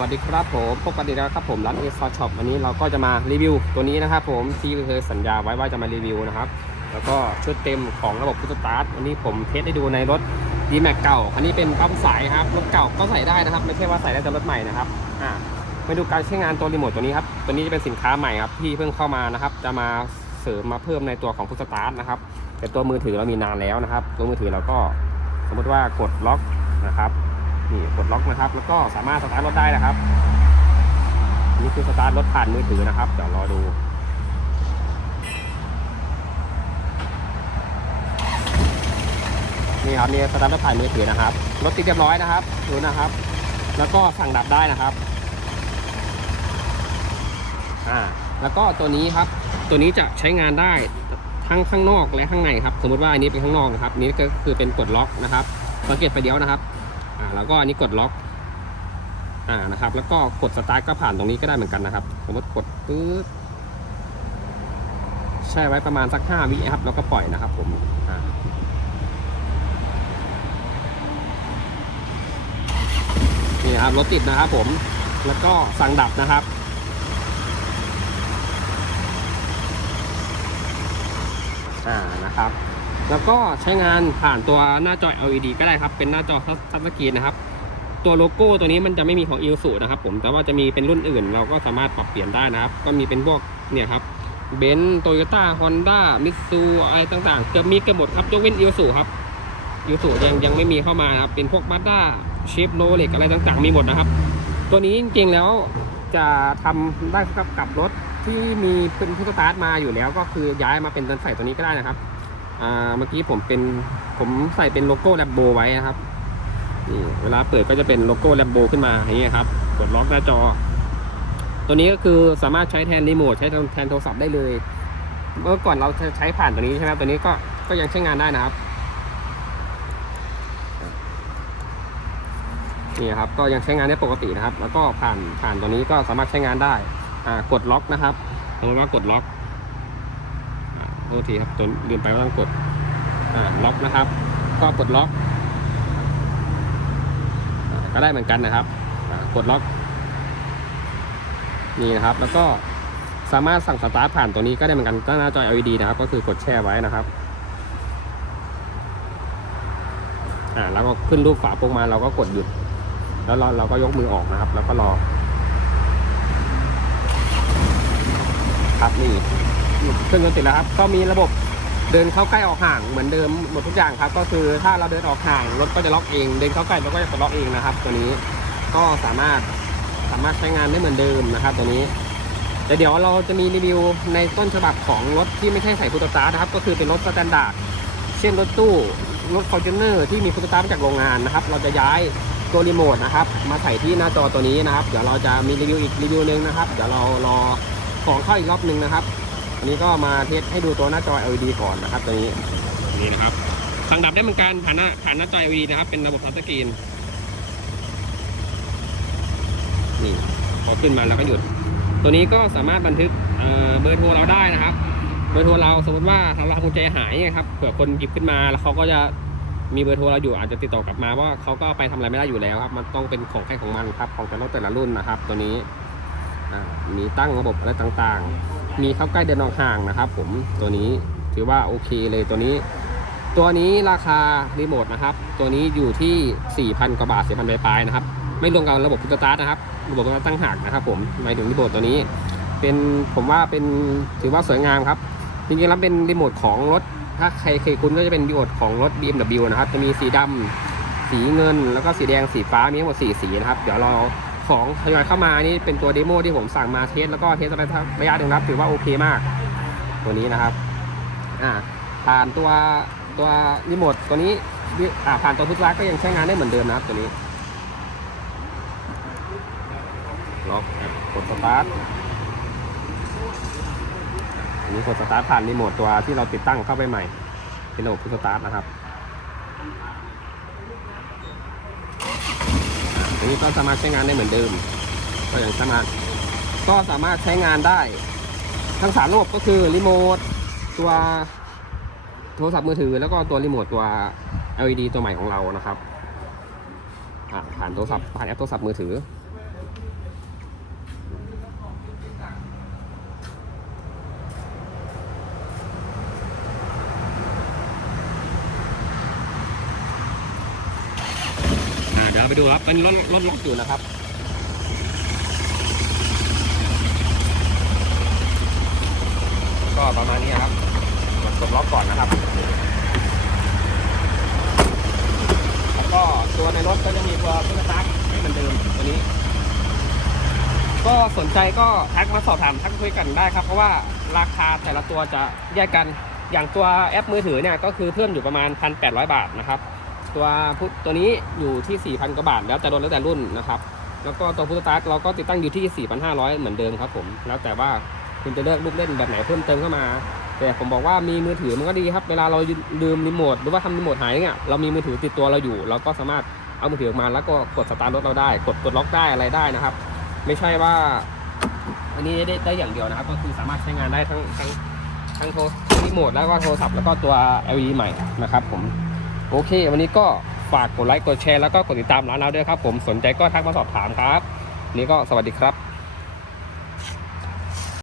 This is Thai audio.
วัสดีครับผมพบกันอีกแล้วครับผมร้านเอฟาช็อปวันนี้เราก็จะมารีวิวตัวนี้นะครับผมที่เคยสัญญาไว้ว่าจะมารีวิวนะครับ แล้วก็ชุดเต็มของระบบพุทสตาร์ทวันนี้ผมเทสให้ดูในรถดีแม็กเก่าคันนี้เป็นปั๊มสายครับรถเก่าก็ใส่ได้นะครับ ไม่ใช่ว่าใส่ได้แต่รถใหม่นะครับอ่ามาดูการใช้งานตัวรีโมทตัวนี้ครับตัวนี้จะเป็นสินค้าใหม่ครับที่เพิ่งเข้ามานะครับ จะมาเสริมมาเพิ่มในตัวของพุทสตาร์ทนะครับแต่ตัวมือถือเรามีนานแล้วนะครับ ตัวมือถือเราก็สมมติว่ากดล็อกนะครับ นี่กดล็อกนะครับ แล้วก็สามารถสตาร์ทรถได้นะครับ นี่คือสตาร์ทรถผ่านมือถือนะครับเดี๋ยวรอดูนี่ครับนี่สตาร์ทรถผ่านมือถือนะครับรถติดเรียบร้อยนะครับดูนะครับ แล้วก็สั่งดับได้นะครับอ่าแล้วก็ตัวนี้ครับ ตัวนี้จะใช้งานได้ทั้งข้างนอกและข้างในครับ สมมติว่าอันนี้เป็นข้างนอกนะครับ นี่ก็คือเป็นกดล็อกนะครับสังเกตไฟเดียวนะครับ อ่าแล้วก็อันนี้กดล็อกอ่านะครับ แล้วก็กดสตาร์ทก็ผ่านตรงนี้ก็ได้เหมือนกันนะครับ สมมติกดปึ๊ดแช่ไว้ประมาณสักห้าวิครับแล้วก็ปล่อยนะครับผมอ่านี่ครับรถติดนะครับผมแล้วก็สั่งดับนะครับ อ่านะครับ แล้วก็ใช้งานผ่านตัวหน้าจอ LED ก็ได้ครับ เป็นหน้าจอทัชสกรีนนะครับ ตัวโลโก้ตัวนี้มันจะไม่มีของ i l s u นะครับผมแต่ว่าจะมีเป็นรุ่นอื่น เราก็สามารถปรับเปลี่ยนได้นะครับ ก็มีเป็นพวกเนี่ยครับเบนซ์โตโยต้าฮอนด้ามิตซูอะไรต่างๆเกือบมีเกือบหมดครับยกเว้น i l s u ครับ i l s u ยังยังไม่มีเข้ามาครับเป็นพวกมาด้าเชฟโรเล็กอะไรต่างๆ มีหมดนะครับ ตัวนี้จริงๆแล้วจะทำได้กับกับรถ ที่มีเป็นพุทสตาร์ทมาอยู่แล้วก็คือย้ายมาเป็นตันใส่ตัวนี้ก็ได้นะครับอ่าเมื่อกี้ผมเป็นผมใส่เป็นโลโก้แลมโบไว้นะครับนี่เวลาเปิดก็จะเป็นโลโก้แลมโบขึ้นมาอย่างเงี้ยครับกดล็อกหน้าจอ ตัวนี้ก็คือสามารถใช้แทนรีโมทใช้แทนโทรศัพท์ได้เลย เมื่อก่อนเราใช้ผ่านตัวนี้ใช่ไหมตัวนี้ก็ก็ยังใช้งานได้นะครับนี่ครับก็ยังใช้งานได้ปกตินะครับ แล้วก็ผ่านผ่านตัวนี้ก็สามารถใช้งานได้ กดล็อกนะครับสมมติว่ากดล็อกโทษทีครับตัวลืมไปว่าต้องกดล็อกนะครับ ก็กดล็อก ก็ได้เหมือนกันนะครับกดล็อกนี่นะครับ แล้วก็สามารถสั่งสตาร์ทผ่านตัวนี้ก็ได้เหมือนกันก็หน้าจอ LED นะครับ ก็คือกดแช่ไว้นะครับอ่าแล้วก็ขึ้นรูปฝาโปรงมาเราก็กดหยุด แล้วเราเราก็ยกมือออกนะครับ แล้วก็รอ ครับนี่ เครื่องยนต์ติดแล้วครับ ก็มีระบบเดินเข้าใกล้ออกห่างเหมือนเดิมหมดทุกอย่างครับ ก็คือถ้าเราเดินออกห่างรถก็จะล็อกเอง เดินเข้าใกล้รถก็จะล็อกเองนะครับ ตัวนี้ก็สามารถสามารถใช้งานได้เหมือนเดิมนะครับ ตัวนี้แต่เดี๋ยวเราจะมีรีวิวในต้นฉบับของรถที่ไม่ใช่ใส่พุทธตาร์นะครับ ก็คือเป็นรถสแตนดาร์ดเช่นรถตู้รถฟอร์จูเนอร์ที่มีพุทธตาร์มาจากโรงงานนะครับ เราจะย้ายตัวรีโมทนะครับ มาใส่ที่หน้าจอตัวนี้นะครับ เดี๋ยวเราจะมีรีวิวอีกรีวิวหนึ่งนะครับ เดี๋ยวเรารอของเข้าอีกรอบหนึ่งนะครับ อันนี้ก็มาเทสให้ดูตัวหน้าจอ LED ก่อนนะครับตัวนี้นี่นะครับสั่งดับได้เหมือนกันผ่านหน้าผ่านหน้าจอ LED นะครับ เป็นระบบทัชสกรีนนี่พอขึ้นมาแล้วก็หยุด ตัวนี้ก็สามารถบันทึกเเบอร์โทรเราได้นะครับ เบอร์โทรเราสมมติว่าทางเรากุญแจหายไงครับเผื่อคนหยิบขึ้นมาแล้วเขาก็จะมีเบอร์โทรเราอยู่อาจจะติดต่อกลับมาว่าเขาก็ไปทำอะไรไม่ได้อยู่แล้วครับ มันต้องเป็นของใครของมันครับ ของแต่ละแต่ละรุ่นนะครับ ตัวนี้มีตั้งระบบอะไรต่างๆ มีเข้าใกล้เดินออกห่างนะครับ ผมตัวนี้ถือว่าโอเคเลยตัวนี้ ตัวนี้ราคารีโมทนะครับ ตัวนี้อยู่ที่ 4,000กว่าบาท4,000ปลายๆนะครับ ไม่รวมกับระบบพุทธตาร์ทนะครับ ระบบตั้งหักนะครับ ผมหมายถึงรีโมทตัวนี้ เป็นผมว่าเป็นถือว่าสวยงามครับจริงๆแล้วเป็นรีโมทของรถ ถ้าใครเคยคุ้นก็จะเป็นรีโมทของรถ BMW นะครับ จะมีสีดำสีเงิน แล้วก็สีแดง สีฟ้า มีทั้งหมด4สีนะครับ เดี๋ยวเรา ของทยอยเข้ามานี่เป็นตัวเดโมที่ผมสั่งมาเทสแล้วก็เทสระยะหนึ่งครับถือว่าโอเคมาก ตัวนี้นะครับอ่าผ่านตัวตัวรีโมทตัวนี้อ่าผ่านตัวพุทลักก็ยังใช้งานได้เหมือนเดิมนะครับตัวนี้ล็อกกดสตาร์ทอันนี้กดสตาร์ทผ่านรีโมทตัวที่เราติดตั้งเข้าไปใหม่ เป็นระบบพุทสตาร์ทนะครับ อันนี้ก็สามารถใช้งานได้เหมือนเดิม ก็ยังสามารถก็สามารถใช้งานได้ ทั้งสามระบบก็คือรีโมทตัวโทรศัพท์มือถือ แล้วก็ตัวรีโมทตัว LED ตัวใหม่ของเรานะครับผ่านโทรศัพท์ผ่านแอปโทรศัพท์มือถือ ไปดูครับตอนนี้รถรถล็อกอยู่นะครับก็ประมาณนี้ครับกดกดล็อกก่อนนะครับ แล้วก็ตัวในรถก็จะมีตัวพุทธตักไม่เหมือนเดิมตัวนี้ ก็สนใจก็ทักมาสอบถามทักคุยกันได้ครับ เพราะว่าราคาแต่ละตัวจะแยกกัน อย่างตัวแอปมือถือเนี่ยก็คือเพิ่มอยู่ประมาณ 1,800 บาทนะครับ ตัวตัวนี้อยู่ที่ 4,000 กว่าบาท แล้วแต่รถแล้วแต่รุ่นนะครับ แล้วก็ตัวพุทธตักเราก็ติดตั้งอยู่ที่ 4,500 เหมือนเดิมครับผม แล้วแต่ว่าคุณจะเลือกลูกเล่นแบบไหนเพิ่มเติมเข้ามา แต่ผมบอกว่ามีมือถือมันก็ดีครับ เวลาเราลืมรีโมทหรือว่าทำรีโมทหายเนี่ยเรามีมือถือติดตัวเราอยู่ เราก็สามารถเอามือถือออกมาแล้วก็กดสตาร์ทรถเราได้ กดกดล็อกได้อะไรได้นะครับ ไม่ใช่ว่า อันนี้ได้ได้อย่างเดียวนะครับ ก็คือสามารถใช้งานได้ทั้งทั้งทั้งโทรรีโมทแล้วก็โทรศัพท์แล้วก็ตัว LED ใหม่นะครับผม โอเค วันนี้ก็ฝากกดไลค์กดแชร์แล้วก็กดติดตามร้านเราด้วยครับผมสนใจก็ทักมาสอบถามครับ นี่ก็สวัสดีครับ